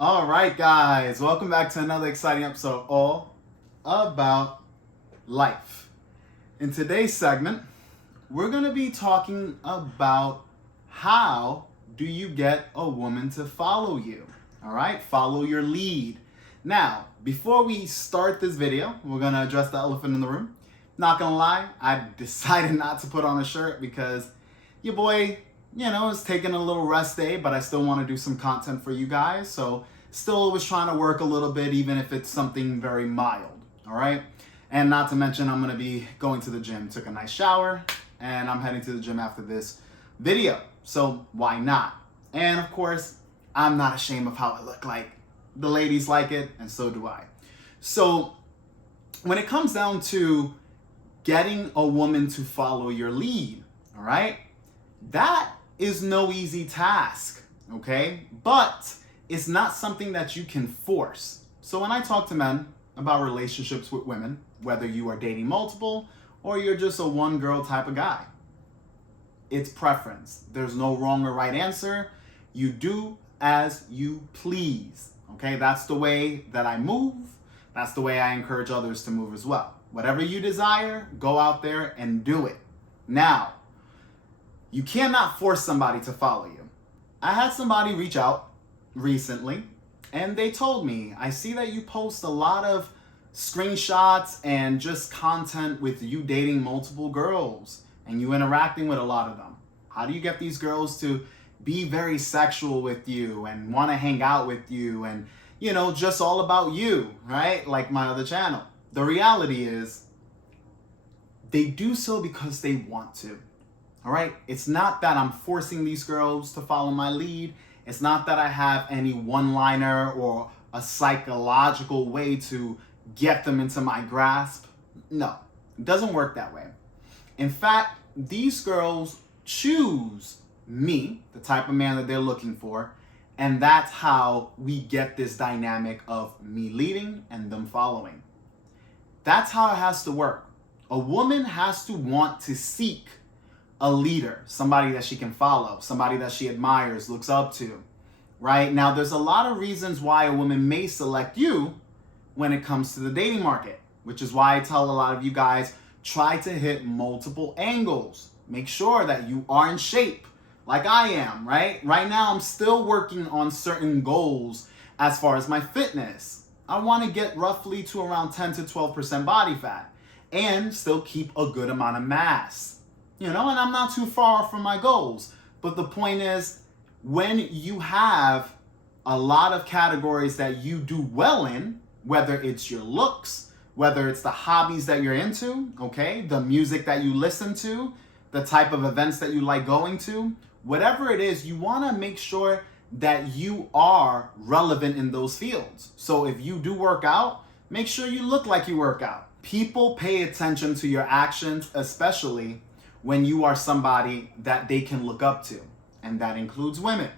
All right, guys, welcome back to another exciting episode all about life. In today's segment, we're going to be talking about how do you get a woman to follow you? All right, follow your lead. Now, before we start this video, we're going to address the elephant in the room. Not going to lie, I decided not to put on a shirt because your boy, is taking a little rest day, but I still want to do some content for you guys. So still was trying to work a little bit, even if it's something very mild. All right. And not to mention, I'm going to be going to the gym. Took a nice shower and I'm heading to the gym after this video. So why not? And of course, I'm not ashamed of how I look. Like, the ladies like it, and so do I. So when it comes down to getting a woman to follow your lead, all right, that is no easy task, okay? But it's not something that you can force. So when I talk to men about relationships with women, whether you are dating multiple or you're just a one girl type of guy, it's preference. There's no wrong or right answer. You do as you please, okay? That's the way that I move. That's the way I encourage others to move as well. Whatever you desire, go out there and do it. Now, you cannot force somebody to follow you. I had somebody reach out recently and they told me, I see that you post a lot of screenshots and just content with you dating multiple girls and you interacting with a lot of them. How do you get these girls to be very sexual with you and want to hang out with you and, just all about you, right? Like my other channel. The reality is they do so because they want to. All right. It's not that I'm forcing these girls to follow my lead. It's not that I have any one-liner or a psychological way to get them into my grasp. No, it doesn't work that way. In fact, these girls choose me, the type of man that they're looking for. And that's how we get this dynamic of me leading and them following. That's how it has to work. A woman has to want to seek a leader, somebody that she can follow, somebody that she admires, looks up to, right? Now, there's a lot of reasons why a woman may select you when it comes to the dating market, which is why I tell a lot of you guys, try to hit multiple angles. Make sure that you are in shape like I am, right? Right now, I'm still working on certain goals as far as my fitness. I want to get roughly to around 10 to 12% body fat and still keep a good amount of mass. And I'm not too far from my goals. But the point is, when you have a lot of categories that you do well in, whether it's your looks, whether it's the hobbies that you're into, okay, the music that you listen to, the type of events that you like going to, whatever it is, you want to make sure that you are relevant in those fields. So if you do work out, make sure you look like you work out. People pay attention to your actions, especially when you are somebody that they can look up to, and that includes women.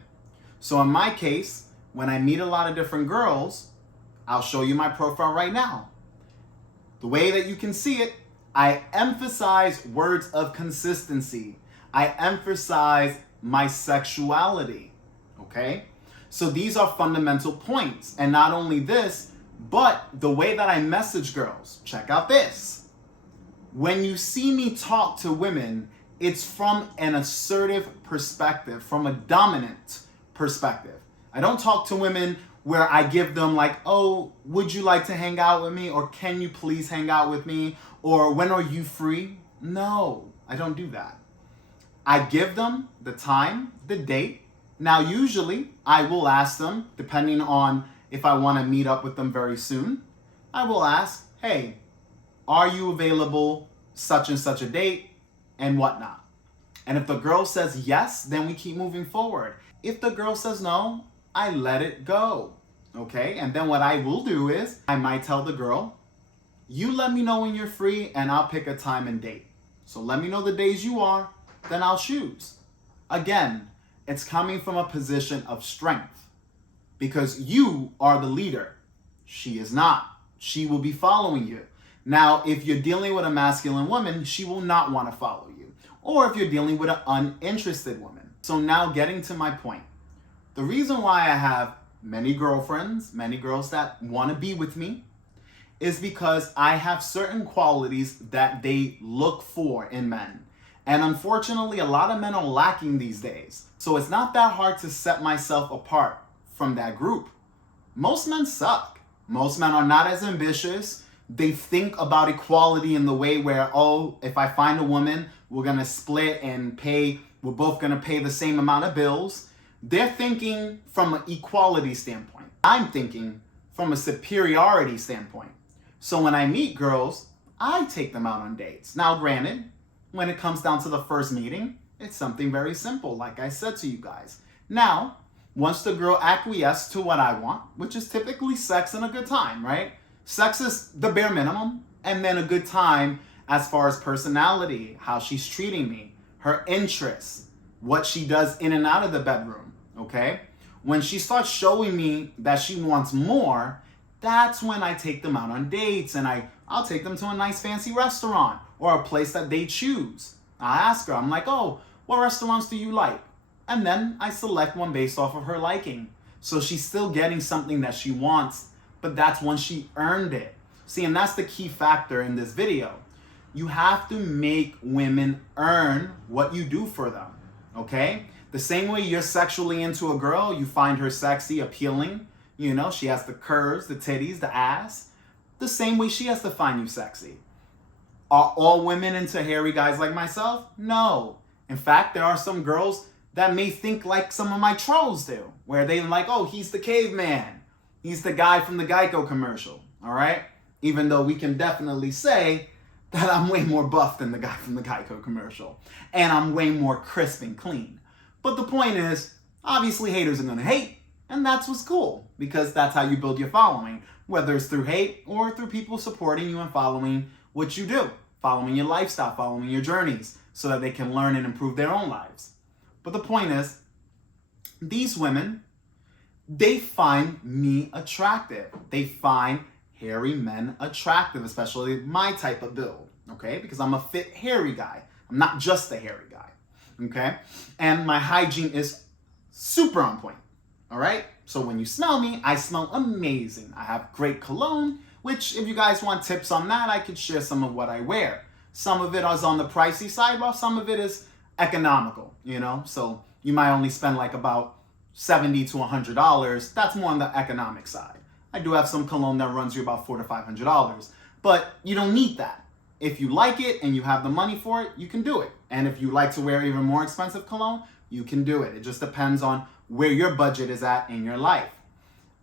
So in my case, when I meet a lot of different girls, I'll show you my profile right now. The way that you can see it, I emphasize words of consistency. I emphasize my sexuality, okay? So these are fundamental points. And not only this, but the way that I message girls, check out this. When you see me talk to women, it's from an assertive perspective, from a dominant perspective. I don't talk to women where I give them like, oh, would you like to hang out with me? Or can you please hang out with me? Or when are you free? No, I don't do that. I give them the time, the date. Now, usually I will ask them, depending on if I want to meet up with them very soon, I will ask, hey, are you available such and such a date and whatnot? And if the girl says yes, then we keep moving forward. If the girl says no, I let it go, okay? And then what I will do is I might tell the girl, you let me know when you're free and I'll pick a time and date. So let me know the days you are, then I'll choose. Again, it's coming from a position of strength because you are the leader. She is not. She will be following you. Now, if you're dealing with a masculine woman, she will not want to follow you. Or if you're dealing with an uninterested woman. So now getting to my point. The reason why I have many girlfriends, many girls that want to be with me, is because I have certain qualities that they look for in men. And unfortunately, a lot of men are lacking these days. So it's not that hard to set myself apart from that group. Most men suck. Most men are not as ambitious. They think about equality in the way where, oh, if I find a woman, we're going to split and pay, we're both going to pay the same amount of bills. They're thinking from an equality standpoint. I'm thinking from a superiority standpoint. So when I meet girls, I take them out on dates. Now, granted, when it comes down to the first meeting, it's something very simple, like I said to you guys. Now, once the girl acquiesces to what I want, which is typically sex and a good time, right? Sex is the bare minimum, and then a good time as far as personality, how she's treating me, her interests, what she does in and out of the bedroom, okay? When she starts showing me that she wants more, that's when I take them out on dates, and I'll take them to a nice fancy restaurant or a place that they choose. I ask her, I'm like, oh, what restaurants do you like? And then I select one based off of her liking. So she's still getting something that she wants, but that's when she earned it. See, and that's the key factor in this video. You have to make women earn what you do for them, okay? The same way you're sexually into a girl, you find her sexy, appealing, you know, she has the curves, the titties, the ass. The same way she has to find you sexy. Are all women into hairy guys like myself? No. In fact, there are some girls that may think like some of my trolls do, where they're like, oh, he's the caveman. He's the guy from the Geico commercial, all right? Even though we can definitely say that I'm way more buff than the guy from the Geico commercial. And I'm way more crisp and clean. But the point is, obviously haters are gonna hate, and that's what's cool, because that's how you build your following, whether it's through hate or through people supporting you and following what you do, following your lifestyle, following your journeys, so that they can learn and improve their own lives. But the point is, these women, they find me attractive. They find hairy men attractive, especially my type of build, okay? Because I'm a fit, hairy guy. I'm not just a hairy guy, okay? And my hygiene is super on point, all right? So when you smell me, I smell amazing. I have great cologne, which if you guys want tips on that, I could share some of what I wear. Some of it is on the pricey side, while some of it is economical, you know? So you might only spend like about $70 to $100. That's more on the economic side. I do have some cologne that runs you about $400 to $500, but you don't need that. If you like it and you have the money for it, you can do it. And if you like to wear even more expensive cologne, you can do it. It just depends on where your budget is at in your life.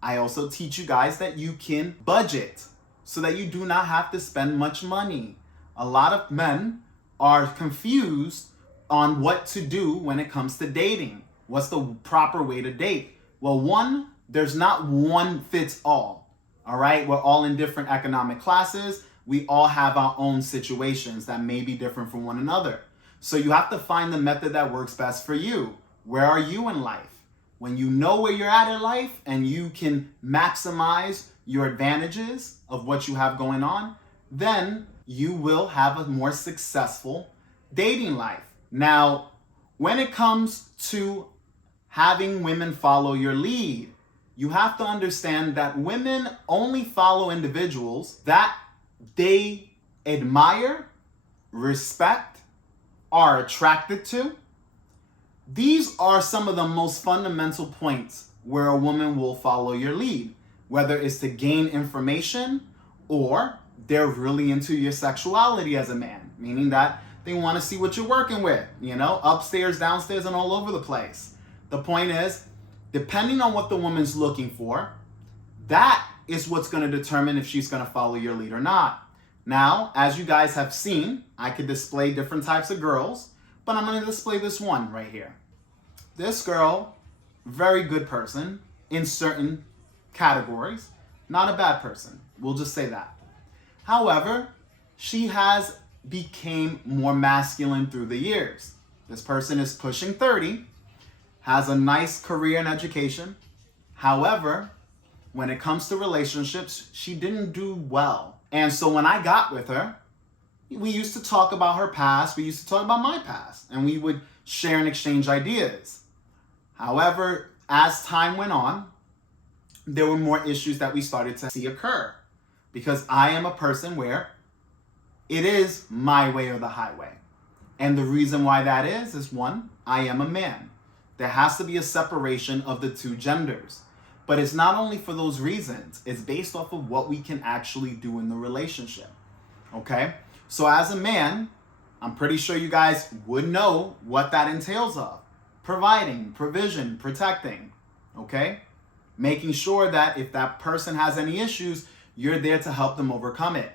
I also teach you guys that you can budget so that you do not have to spend much money. A lot of men are confused on what to do when it comes to dating. What's the proper way to date? Well, one, there's not one fits all right? We're all in different economic classes. We all have our own situations that may be different from one another. So you have to find the method that works best for you. Where are you in life? When you know where you're at in life and you can maximize your advantages of what you have going on, then you will have a more successful dating life. Now, when it comes to having women follow your lead, you have to understand that women only follow individuals that they admire, respect, are attracted to. These are some of the most fundamental points where a woman will follow your lead, whether it's to gain information or they're really into your sexuality as a man, meaning that they want to see what you're working with, you know, upstairs, downstairs, and all over the place. The point is, depending on what the woman's looking for, that is what's going to determine if she's going to follow your lead or not. Now, as you guys have seen, I could display different types of girls, but I'm going to display this one right here. This girl, very good person in certain categories, not a bad person. We'll just say that. However, she has became more masculine through the years. This person is pushing 30, has a nice career and education. However, when it comes to relationships, she didn't do well. And so when I got with her, we used to talk about her past, we used to talk about my past, and we would share and exchange ideas. However, as time went on, there were more issues that we started to see occur. Because I am a person where it is my way or the highway. And the reason why that is one, I am a man. There has to be a separation of the two genders. But it's not only for those reasons, it's based off of what we can actually do in the relationship. Okay? So as a man, I'm pretty sure you guys would know what that entails of. Providing, provision, protecting. Okay? Making sure that if that person has any issues, you're there to help them overcome it.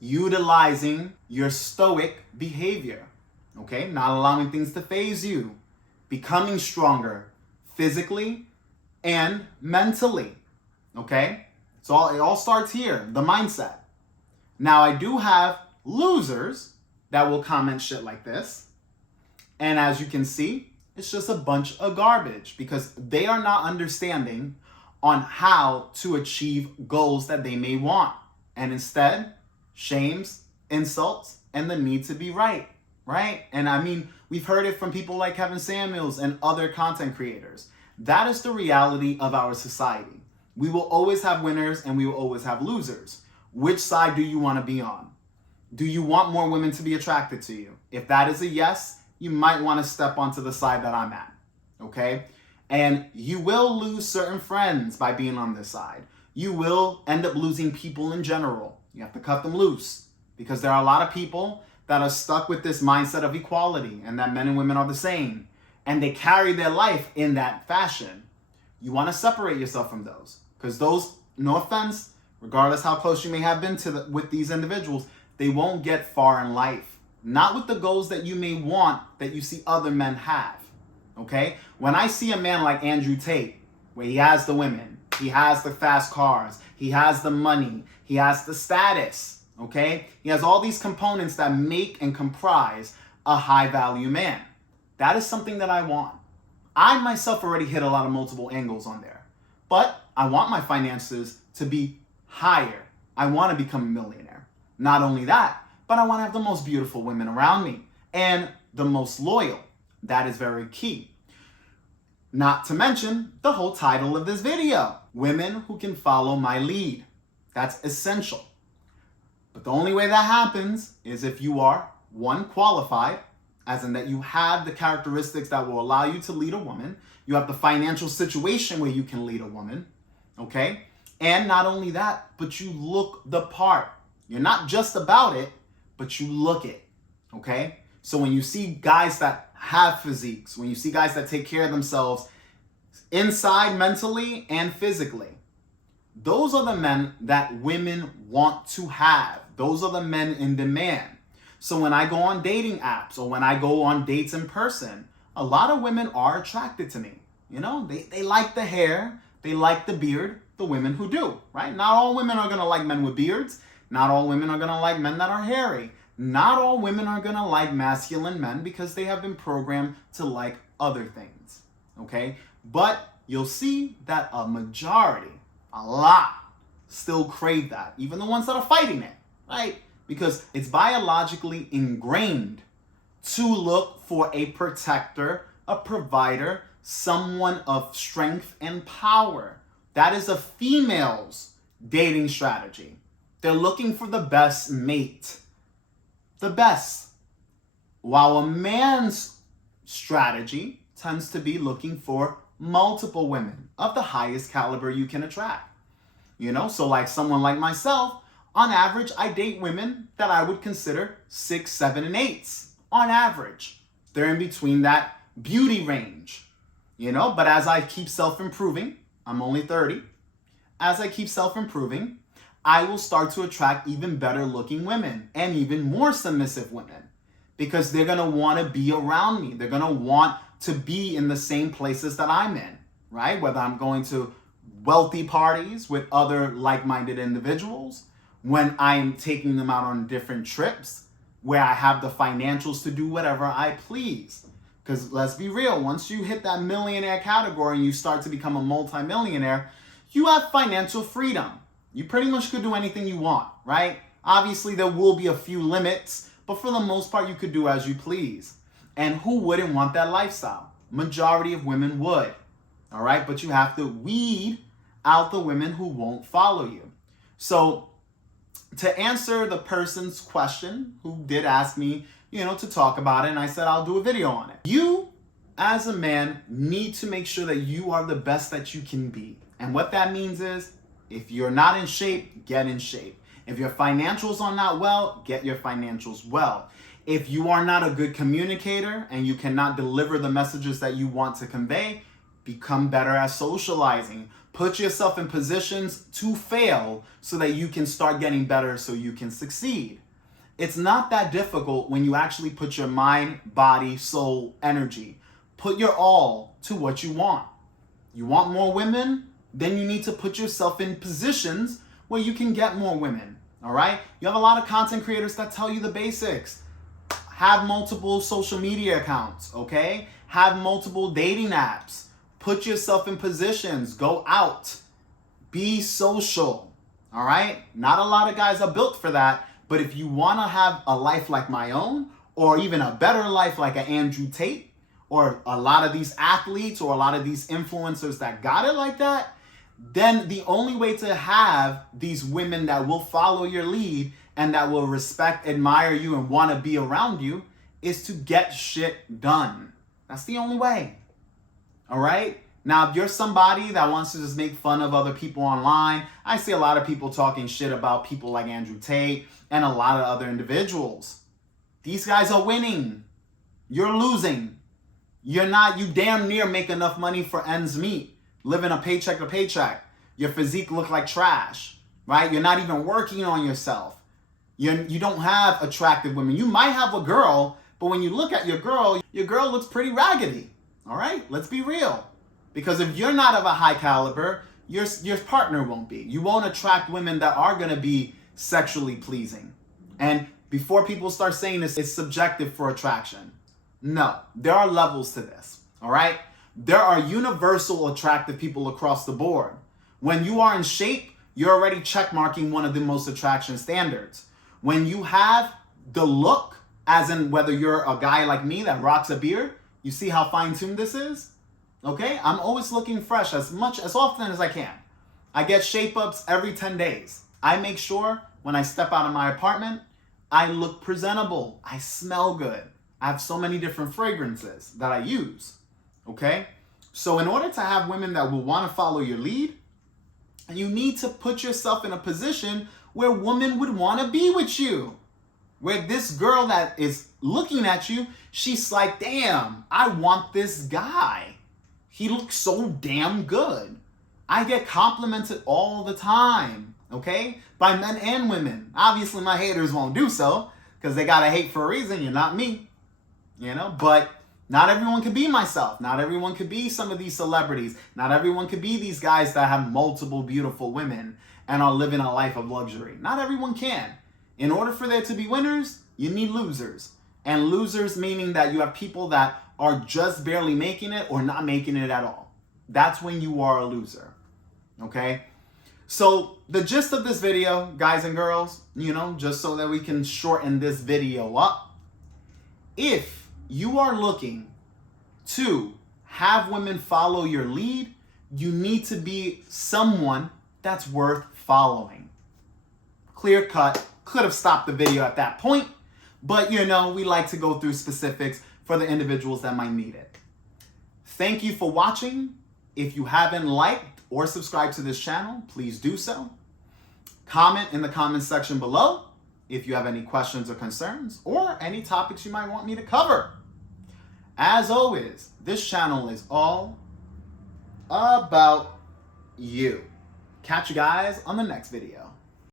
Utilizing your stoic behavior. Okay? Not allowing things to faze you. Becoming stronger physically and mentally. Okay? So it all starts here, the mindset. Now, I do have losers that will comment shit like this. And as you can see, it's just a bunch of garbage because they are not understanding on how to achieve goals that they may want. And instead, shames, insults, and the need to be right? And I mean, we've heard it from people like Kevin Samuels and other content creators. That is the reality of our society. We will always have winners and we will always have losers. Which side do you want to be on? Do you want more women to be attracted to you? If that is a yes, you might want to step onto the side that I'm at, okay? And you will lose certain friends by being on this side. You will end up losing people in general. You have to cut them loose because there are a lot of people that are stuck with this mindset of equality and that men and women are the same. And they carry their life in that fashion. You want to separate yourself from those because those, no offense, regardless how close you may have been with these individuals, they won't get far in life. Not with the goals that you may want that you see other men have, okay? When I see a man like Andrew Tate, where he has the women, he has the fast cars, he has the money, he has the status, okay? He has all these components that make and comprise a high value man. That is something that I want. I myself already hit a lot of multiple angles on there, but I want my finances to be higher. I want to become a millionaire. Not only that, but I want to have the most beautiful women around me and the most loyal. That is very key. Not to mention the whole title of this video, women who can follow my lead. That's essential. But the only way that happens is if you are, one, qualified, as in that you have the characteristics that will allow you to lead a woman. You have the financial situation where you can lead a woman, okay? And not only that, but you look the part. You're not just about it, but you look it, okay? So when you see guys that have physiques, when you see guys that take care of themselves inside mentally and physically, those are the men that women want to have. Those are the men in demand. So when I go on dating apps or when I go on dates in person, a lot of women are attracted to me. You know, they like the hair, they like the beard, the women who do, right? Not all women are gonna like men with beards. Not all women are gonna like men that are hairy. Not all women are gonna like masculine men because they have been programmed to like other things, okay? But you'll see that a majority, a lot, still crave that, even the ones that are fighting it, right? Because it's biologically ingrained to look for a protector, a provider, someone of strength and power. That is a female's dating strategy. They're looking for the best mate, the best. While a man's strategy tends to be looking for multiple women of the highest caliber you can attract. You know, so like someone like myself, on average, I date women that I would consider 6, 7, and 8s. On average, they're in between that beauty range, you know, but as I keep self-improving, I'm only 30. As I keep self-improving, I will start to attract even better looking women and even more submissive women because they're going to want to be around me. They're going to want to be in the same places that I'm in, right? Whether I'm going to wealthy parties with other like-minded individuals, when I'm taking them out on different trips where I have the financials to do whatever I please. Because let's be real, once you hit that millionaire category and you start to become a multimillionaire, you have financial freedom. You pretty much could do anything you want, right? Obviously, there will be a few limits, but for the most part, you could do as you please. And who wouldn't want that lifestyle? Majority of women would, all right? But you have to weed out the women who won't follow you. So to answer the person's question who did ask me, to talk about it, and I said I'll do a video on it. You, as a man, need to make sure that you are the best that you can be. And what that means is, if you're not in shape, get in shape. If your financials are not well, get your financials well. If you are not a good communicator and you cannot deliver the messages that you want to convey, become better at socializing. Put yourself in positions to fail so that you can start getting better so you can succeed. It's not that difficult when you actually put your mind, body, soul, energy. Put your all to what you want. You want more women? Then you need to put yourself in positions where you can get more women, all right? You have a lot of content creators that tell you the basics. Have multiple social media accounts, okay? Have multiple dating apps. Put yourself in positions. Go out. Be social, all right? Not a lot of guys are built for that, but if you want to have a life like my own, or even a better life like an Andrew Tate, or a lot of these athletes, or a lot of these influencers that got it like that, then the only way to have these women that will follow your lead and that will respect, admire you, and want to be around you is to get shit done. That's the only way. All right? Now, if you're somebody that wants to just make fun of other people online, I see a lot of people talking shit about people like Andrew Tate and a lot of other individuals. These guys are winning. You're losing. You damn near make enough money for ends meet, living a paycheck to paycheck. Your physique look like trash, right? You're not even working on yourself. You don't have attractive women. You might have a girl, but when you look at your girl looks pretty raggedy. All right, let's be real. Because if you're not of a high caliber, your partner won't be. You won't attract women that are going to be sexually pleasing. And before people start saying this, it's subjective for attraction. No, there are levels to this. All right, there are universal attractive people across the board. When you are in shape, you're already checkmarking one of the most attraction standards. When you have the look, as in whether you're a guy like me that rocks a beard, you see how fine-tuned this is? Okay, I'm always looking fresh as often as I can. I get shape-ups every 10 days. I make sure when I step out of my apartment, I look presentable. I smell good. I have so many different fragrances that I use. Okay, so in order to have women that will want to follow your lead, you need to put yourself in a position where women would want to be with you. Where this girl that is looking at you, she's like, damn, I want this guy. He looks so damn good. I get complimented all the time, okay? By men and women. Obviously, my haters won't do so because they got to hate for a reason. You're not me, but not everyone could be myself. Not everyone could be some of these celebrities. Not everyone could be these guys that have multiple beautiful women and are living a life of luxury. Not everyone can. In order for there to be winners, you need losers. And losers meaning that you have people that are just barely making it or not making it at all. That's when you are a loser. Okay? So the gist of this video, guys and girls, just so that we can shorten this video up. If you are looking to have women follow your lead, you need to be someone that's worth following. Clear cut. Could have stopped the video at that point, but we like to go through specifics for the individuals that might need it. Thank you for watching. If you haven't liked or subscribed to this channel, please do so. Comment in the comment section below if you have any questions or concerns or any topics you might want me to cover. As always, this channel is all about you. Catch you guys on the next video.